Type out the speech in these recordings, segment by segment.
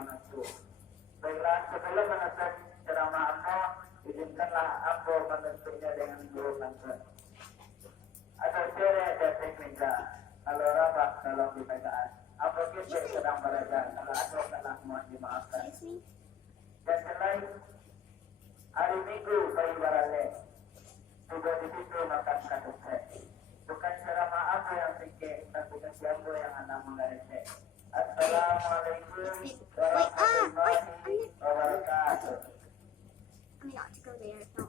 wabarakatuh. Baiklah, sebelum menutup ceramah Anda, izinkanlah aku menutupnya dengan dua kalimat. Atau sore detik minta, kalau rabak tolong dipegang. Apa kita sedang berada, kalau ada salah mohon dimaafkan. Dan selain hari Minggu bagi barale, juga di situ makan katusek. Bukan ceramah aku yang pikir, tapi siapa yang anak mengarisek. Assalamualaikum warahmatullahi wabarakatuh. I mean, not to go there. No.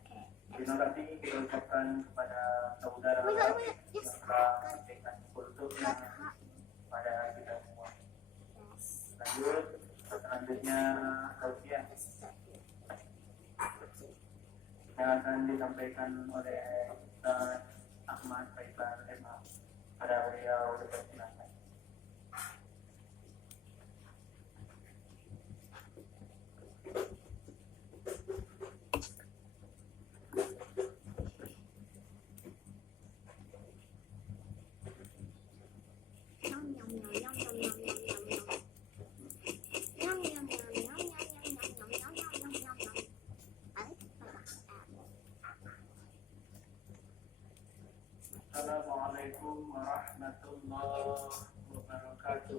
Okay. Terima kasih kita ucapkan kepada saudara Oh my God, yes. yang telah memberikan kulturnya pada kita semua. Yes. Lanjut, selanjutnya tausiah yang akan disampaikan oleh Ustaz Ahmad Faisal MA. Pada beliau dipersilakan. Assalamualaikum warahmatullahi wabarakatuh.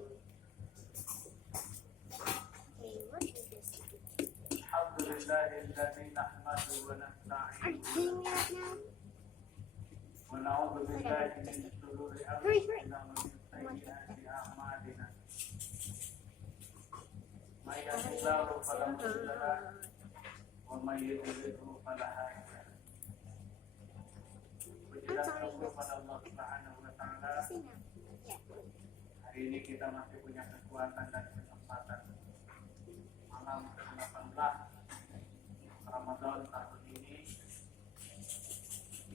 Alhamdulillahilladzi nahmaduhu wa nasta'inuhu wa na'udzu billahi min shururi anfusina wa min sayyiati a'malina. May yahdihillahu fala mudilla lahu wa may yudlilhu fala hadiya lahu. Pujian syukur pada Allah Subhanahu wa taala. Hari ini kita masih punya kekuatan dan kesempatan. Malam ke-18 Ramadan tahun ini.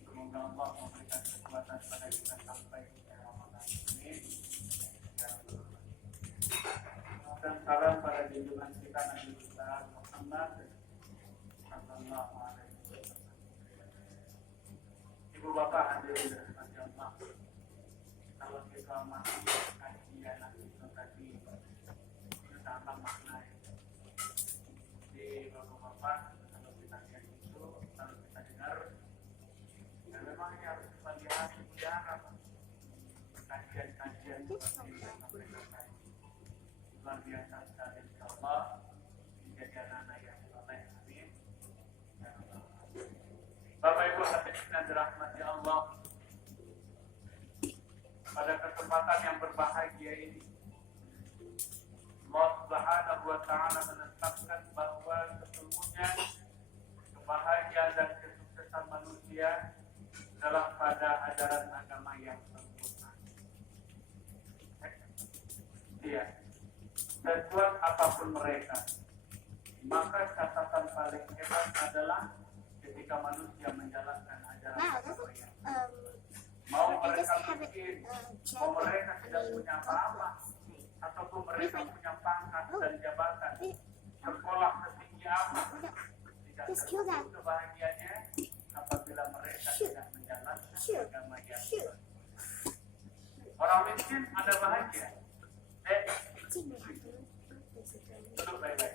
Semoga Allah memberikan kekuatan pada kita sampai ke Ramadan ini. Dan salam pada junjungan kita Nabi besar Muhammad sallallahu alaihi wasallam. Ibu bapak hadirin dirahmati Allah. Kalau kita masih kajian itu tadi itu tambah makna. Jadi bapak-bapak kalau kita lihat itu, kalau kita dengar, dan memang ini harus kita lihat sejarah kajian-kajian seperti yang disampaikan. Luar biasa sekali, insyaallah menjadi anak-anak yang soleh. Amin. Bapak Ibu hadirin yang dirahmati Allah, pada kesempatan yang berbahagia ini Allah Subhanahu wa taala menetapkan bahwa sesungguhnya kebahagiaan dan kesuksesan manusia adalah pada ajaran agama yang sempurna. Iya. Dan buat apapun mereka, maka catatan paling hebat adalah ketika manusia menjalankan ajaran agama yang mau mereka miskin, mau mereka tidak punya apa-apa, ataupun mereka punya pangkat dan jabatan, sekolah setinggi apa, tidak tertentu kebahagiaannya apabila mereka tidak menjalankan agama yang benar. Orang miskin ada bahagia. Duduk baik-baik.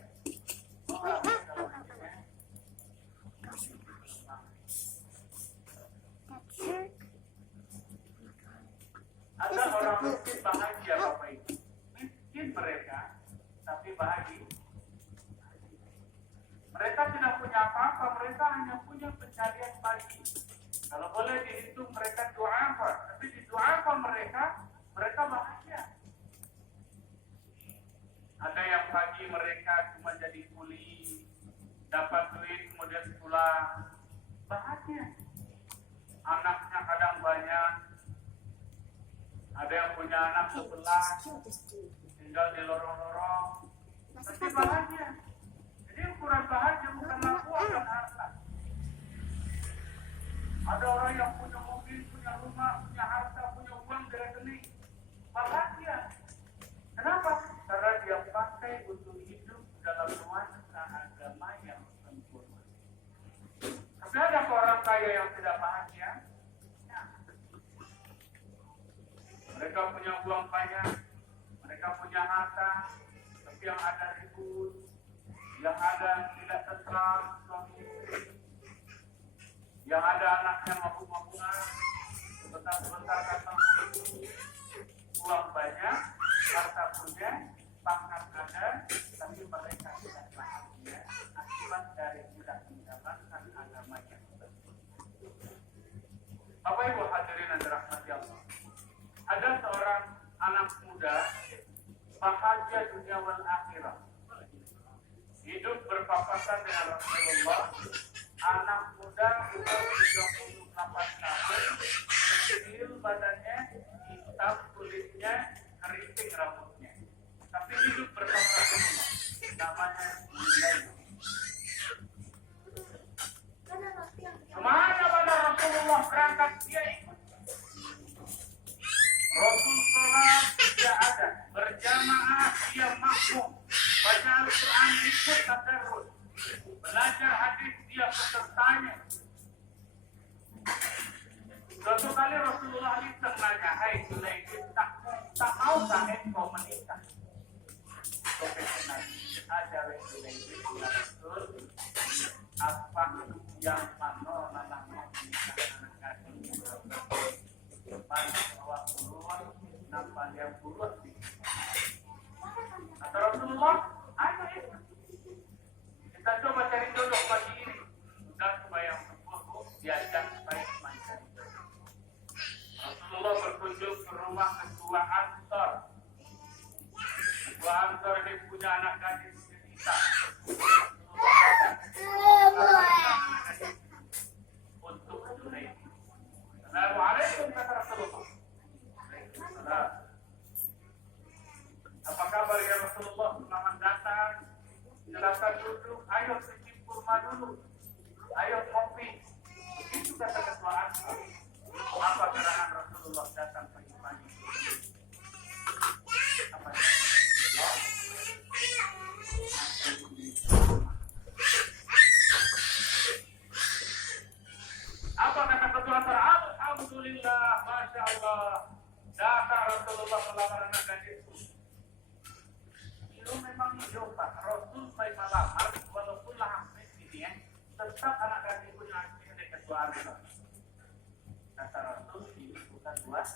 Orang kalau miskinnya ada orang miskin bahagia Bapak Ibu. Miskin mereka, tapi bahagia. Mereka tidak punya apa-apa, mereka hanya punya pencarian pagi. Kalau boleh dihitung mereka du'afa, tapi di du'afa mereka bahagia. Ada yang pagi mereka cuma jadi kuli, dapat duit kemudian pulang, bahagia. Anaknya kadang banyak. Ada yang punya anak 11, tinggal di lorong-lorong, tapi bahagia. Jadi ukuran bahagia bukanlah uang dan harta. Ada orang yang punya mobil, punya rumah, punya harta, punya uang di rekening, bahagia. Kenapa? Karena dia pakai untuk hidup dalam nuansa agama yang sempurna. Tapi ada orang kaya mesra suami istri, yang ada anaknya mabuk-mabukan, sebentar-sebentar datang uang banyak, harta punya, pangkat ada, tapi mereka tidak bahagia akibat dari tidak menjalankan agamanya. Bapak Ibu hadirin yang dirahmati Allah, ada seorang anak muda bahagia dunia wal akhirah, hidup berpapasan dengan Rasulullah. Anak muda umur 38 tahun, kecil badannya, hitam kulitnya, keriting rambutnya, tapi hidup bersama Rasulullah. Namanya Zulaibi. Kemana pada Rasulullah berangkat, dia ikut. Rasul sholat, dia ada. Berjamaah, dia makmum. Baca Al-Quran, ikut tadarus. Belajar hadis, dia pesertanya. Suatu kali Rasulullah iseng nanya, hai Zulaibi, tak mau engkau menikah? Profesional, ada Zulaibi, ya Rasul, apa yang mano nanah mau menikah anak kandungnya? Mana bawa puluhan, nampak yang puluhan. Kata Rasulullah, ayo ikut. Kita coba cari jodoh bagi ini. Sudah supaya berbohong, diajak supaya mencari jodoh. Rasulullah berkunjung ke rumah ketua Ansor. Ketua Ansor ini punya anak gadis cerita. Untuk Zulaibi. Assalamualaikum kata Rasulullah. Waalaikumsalam. Apa kabar ya Rasulullah? Selamat datang. Silakan duduk. Ayo cicip kurma dulu. Ayo kopi. Itu kata ketua Ansor. Apa gerangan Rasulullah datang pagi-pagi? Apa? Apa kata ketua Ansor? Alhamdulillah, masya Allah. Datang Rasulullah melamar anak gadisku. Itu memang hidup Pak. Rasul baik melamar, walaupun lahap ini ya, tetap anak gadisku yang akhirnya ketua Ansor. Kata Rasul, ini bukan buat.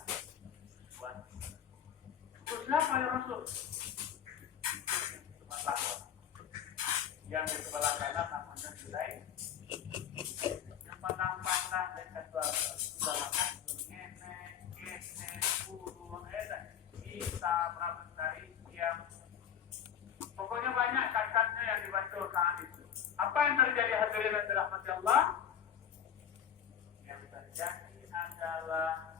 Itu siapa ya Rasul? Sebelah. Yang di sebelah kanan namanya Zulaibi. Yang pandang-pandang dan ketua sebelah kanan kita rambut dari yang pokoknya banyak kacatnya yang dibaca saat itu. Apa yang terjadi hadirin yang dirahmati Allah? Yang terjadi adalah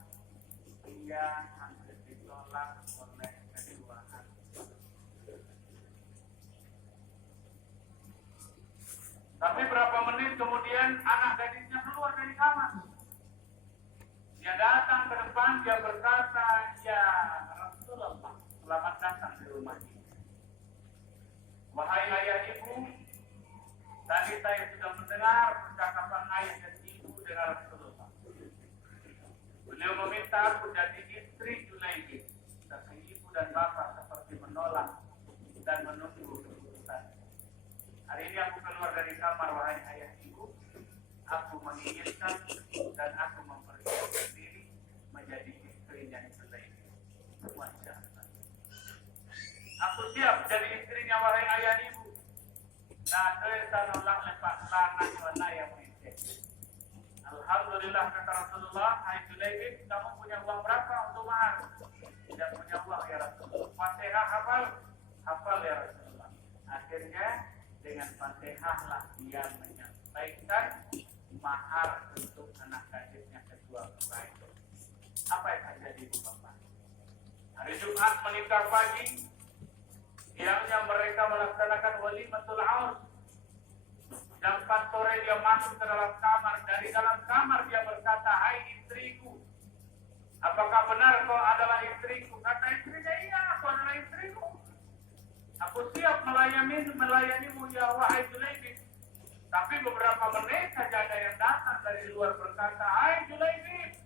dia hampir ditolak oleh kedua anak. Tapi berapa menit kemudian anak gadisnya keluar dari kamar. Dia datang ke depan, dia berkata, ya Rasulullah, selamat datang di rumah ini. Wahai ayah ibu, tadi saya sudah mendengar percakapan ayah dan ibu dengan Rasulullah. Beliau meminta aku jadi istri Zulaibi, tapi ibu dan bapak seperti menolak dan menunggu keputusan. Hari ini aku keluar dari kamar, wahai ayah ibu, aku menginginkan dan aku mempersiapkan diri menjadi istrinya Zulaibi. Masya Allah. Aku siap jadi istrinya wahai ayah ibu. Nah, saya sanullah lepas lana wana yang mengingat. Alhamdulillah kata Rasulullah, hai Zulaibi, kamu punya uang berapa untuk mahar? Tidak punya uang ya Rasulullah. Fatihah hafal ya Rasulullah. Akhirnya dengan Fatihah lah dia menyampaikan mahar untuk anak gadisnya kedua Zulaibi. Apa yang terjadi ibu bapak? Hari Jumat menikah pagi, siangnya mereka melaksanakan walimatul aurs. Jam 4 sore dia masuk ke dalam kamar. Dari dalam kamar dia berkata, hai istriku, apakah benar kau adalah istriku? Kata istrinya, iya aku adalah istriku. Aku siap melayanimu ya wahai Zulaibi. Tapi beberapa menit saja ada yang datang dari luar berkata, hai Zulaibi,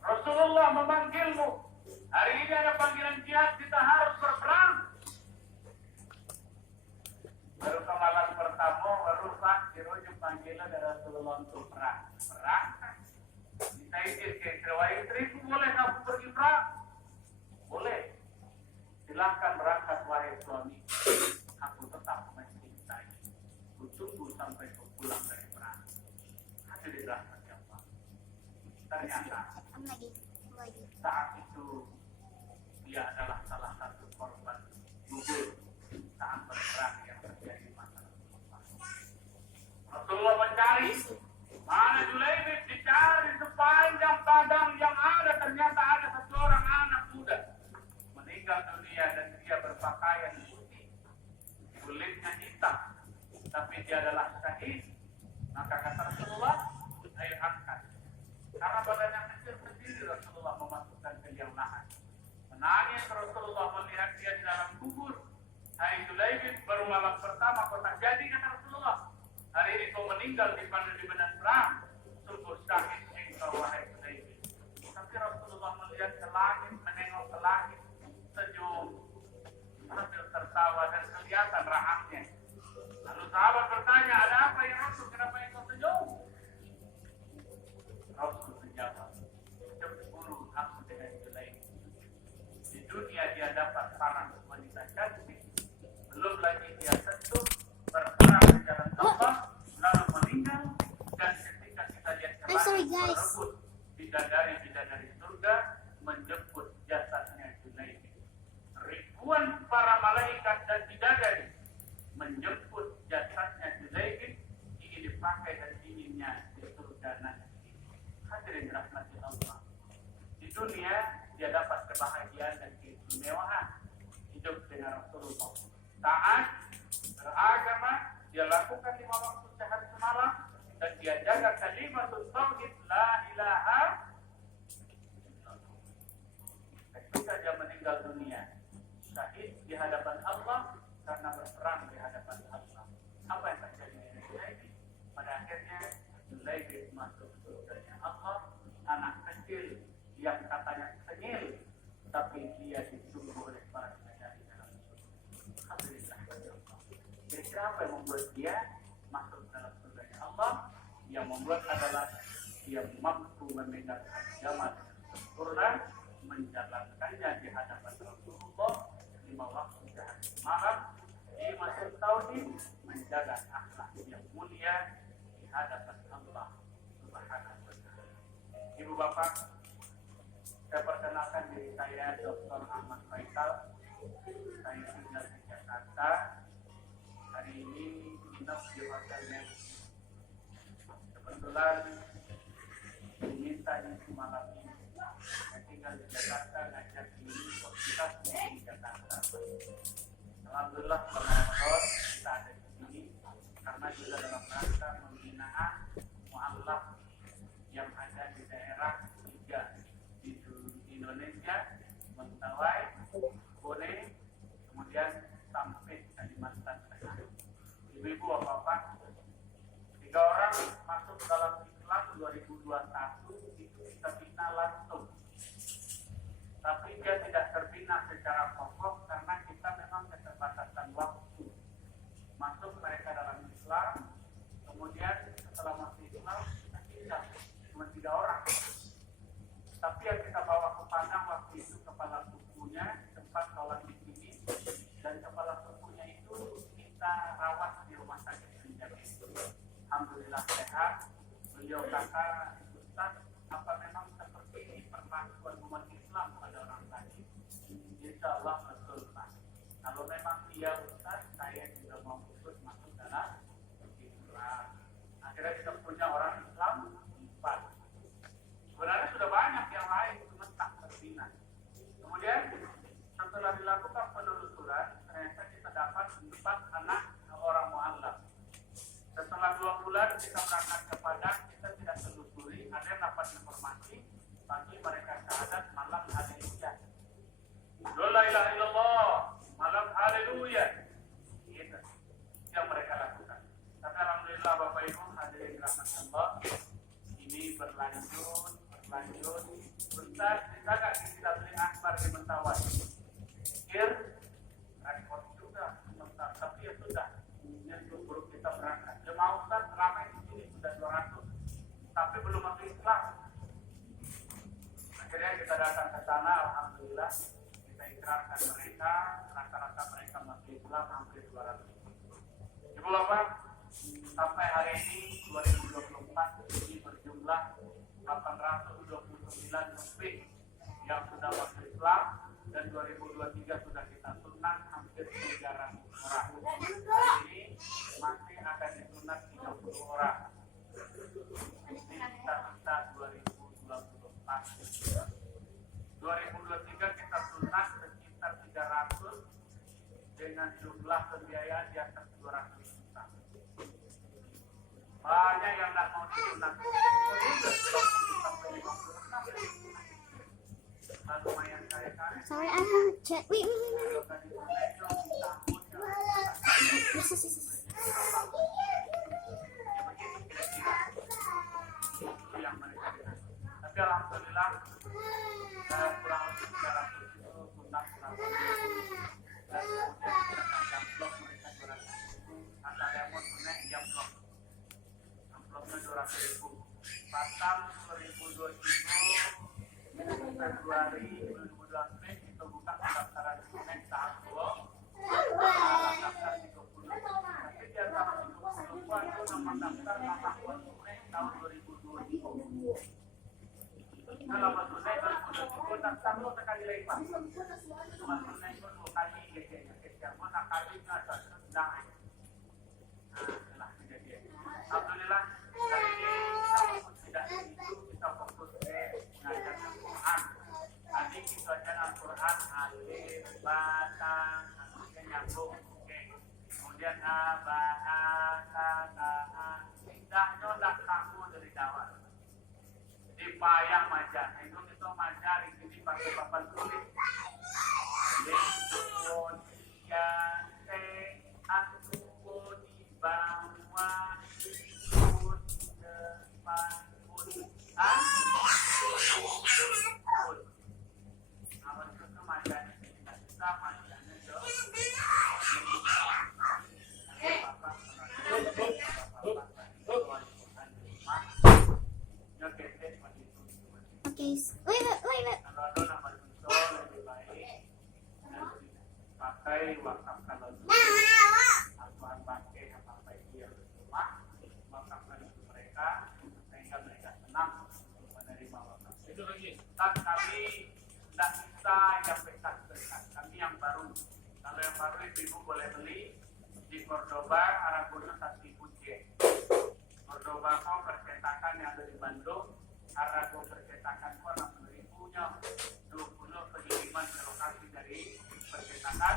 Rasulullah memanggilmu. Hari ini ada panggilan jihad, kita harus berperang. Baru ke malam pertama, baru panggilan dari Rasulullah untuk perang. Perang? Kita izin ke istriku, boleh kamu pergi perang? Boleh. Silahkan berangkat wahai suami. Aku tetap mencintai. Ku tunggu sampai kau pulang dari perang. Hadirin rahmatnya Allah. Ternyata I'm ready. saat itu dia adalah salah satu korban gugur saat berperang yang terjadi masa Rasulullah. Rasulullah mencari mana Julaibib, dicari sepanjang padang yang ada, ternyata ada satu orang anak muda meninggal dunia dan dia berpakaian putih, kulitnya hitam, tapi dia adalah syahid. Maka kata Rasulullah, ayo angkat. Karena badannya kecil sendiri, Rasulullah memasukkan ke liang lahat. Menangis Rasulullah melihat dia di dalam kubur. Hai Julaibib, baru malam pertama kau tak jadi, kata Rasulullah. Hari ini kau meninggal di medan perang. Sungguh syahid engkau wahai Julaibib. Tapi Rasulullah melihat ke langit, menengok ke langit, senyum, sambil tertawa dan kelihatan rahangnya. Lalu sahabat bertanya, ada apa ya Rasul? Kenapa engkau senyum? Rasul menjawab, cemburu aku dengan Julaibib. Di dunia dia dapat parang wanita cantik, belum lagi dia sentuh berperang di jalan Allah, lalu meninggal, dan ketika kita lihat ke sorry, langit guys. berebut bidadari-bidadari surga menjemput jasadnya Julaibib. Ribuan para malaikat dan bidadari menjemput jasadnya Julaibib, ingin dipakai dan inginnya di surga nanti. Hadirin rahmati Allah. Di dunia dia dapat kebahagiaan dan keistimewaan, hidup dengan Rasulullah, taat, beragama, dia lakukan 5 waktu sehari semalam, dan dia jaga kalimat tauhid la ilaha illallah. Ketika dia meninggal dunia, syahid di hadapan Allah karena berperang di hadapan Allah. Apa yang terjadi dengan Julaibib? Pada akhirnya Julaibib masuk surganya Allah, anak kecil yang katanya sengil, tapi dia ditunggu oleh para bidadari dalam surga. Alhamdulillah. Kira-kira apa yang membuat dia masuk dalam surganya Allah? Yang membuat adalah dia mampu memegang agama dengan sempurna, menjalankannya di hadapan Rasulullah 5 waktu sehari malam, di masjid tauhid, menjaga akhlak yang mulia di hadapan Allah Subhanahu wa Ta'ala. Ibu bapak, saya perkenalkan diri saya Dr. Ahmad Faisal. Saya tinggal di Jakarta. Hari ini menginap di hotel Mercy. Kebetulan diminta di malam ini. Saya tinggal di Jakarta, ngajar di Universitas di Jakarta. Alhamdulillah Ramadan kita ada di sini karena juga dalam rangka pembinaan mu'allaf yang ada di daerah 3 di Indonesia, Mentawai, Bone, kemudian sampai Kalimantan Tengah. Ibu-ibu, bapak, 3 orang masuk dalam Islam 2021 itu kita bina langsung. Tapi dia tidak terbina secara kokoh karena kita memang keterbatasan waktu. Masuk mereka dalam Islam, kemudian setelah masuk Islam kita cuma 3 orang. Tapi yang kita bawa ke Padang waktu itu kepala sukunya sempat sholat di sini, dan kepala sukunya itu kita rawat di rumah sakit Penjaga. Alhamdulillah sehat. Beliau kata, Ustaz, apa memang seperti ini perlakuan umat Islam pada orang tadi? Insya Allah betul Pak. Kalau memang dia Ustaz, saya juga mau ikut masuk dalam Islam. Akhirnya kita punya orang Islam 4. Sebenarnya sudah banyak yang lain, cuma tak terbina. Kemudian setelah dilakukan penelusuran, ternyata kita dapat 4 anak orang mu'allaf. Setelah 2 bulan kita berangkat ke Padang, kita tidak telusuri, ada yang dapat informasi, pagi mereka syahadat, malam haleluya. La ilaha illallah, malam haleluya. Gitu yang mereka lakukan. Tapi alhamdulillah Bapak Ibu hadirin rahmat Allah, ini berlanjut. Ustaz, bisa nggak kita beli akbar di Mentawai? Pikir, repot juga sebentar, tapi ya sudah. Ini grup kita berangkat. Jemaah Ustaz ramai 400, tapi belum masuk Islam. Akhirnya kita datang ke sana, alhamdulillah kita ikrarkan mereka, rata-rata mereka masuk Islam hampir 200. Ibu Bapak, sampai hari ini 2024 ini berjumlah 829 lebih yang sudah masuk Islam, dan 2023 sudah kita sunat hampir 300 orang. Hari ini masih akan disunat 30 orang. Ini kita 2024. 2023 kita sunat sekitar 300 dengan jumlah pembiayaan di atas 200 juta. Banyak yang tidak mau disunat. Lumayan kaya-kaya. Sorry, I have a check. Wait. Yes. Yang mereka dengar. Tapi alhamdulillah kurang lebih 300 itu sunat kurang lebih. Dan kemudian kita akan blok mereka 200.000. Asal yang mau tunai dia blok. Amplopnya 200.000. Batam 2020 Februari 2012 itu buka pendaftaran tunai tahap 2. Daftar 30. Tapi di antara 30 itu nomor daftar nama tunai tahun 2020. Kalau tunai 2020 daftar lo sekali lagi Pak. Cuma tunai itu 2 kali biasanya. Setiap mana kali nggak sedang. Nah, kejadian. Alhamdulillah hari ini kalau tidak itu kita fokus ke mengajar Al-Quran. Adik kita ajar Al-Quran alif, ba, ta, nanti nyambung. Oke. Kemudian a, ba, a, ta, ta, a. Indahnya tak kamu dari awal. Dipayang maja. Itu kita maja di sini pakai papan tulis. Kemudian aku di bawah ikut depan pun. Awal itu majanya kita majanya jauh. Okay. Wait. Kalau ada nama contoh lebih baik pakai wakaf kalau aturan pakai apa dia berjumlah wakafkan untuk mereka sehingga mereka senang untuk menerima wakaf. Itu lagi. Dan kami tidak bisa yang bekas-bekas, kami yang baru. Kalau yang baru ibu boleh beli di Cordoba, Aragono, Sasibuce. Cordoba kok percetakan yang ada di Bandung, Arago percetakan kok 60.000-nya, 20 pengiriman ke lokasi dari percetakan,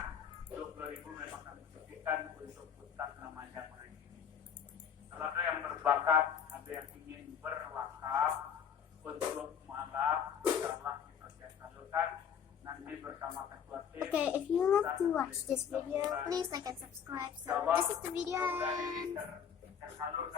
20.000 memang kami sisihkan untuk pusat namanya mengaji. Kalau ada yang berbakat, ada yang ingin berwakaf untuk malam, insyaallah kita salurkan nanti bersama ketua tim. Okay, if you love to watch this video, please like and subscribe. So this is the video. Tersalurkan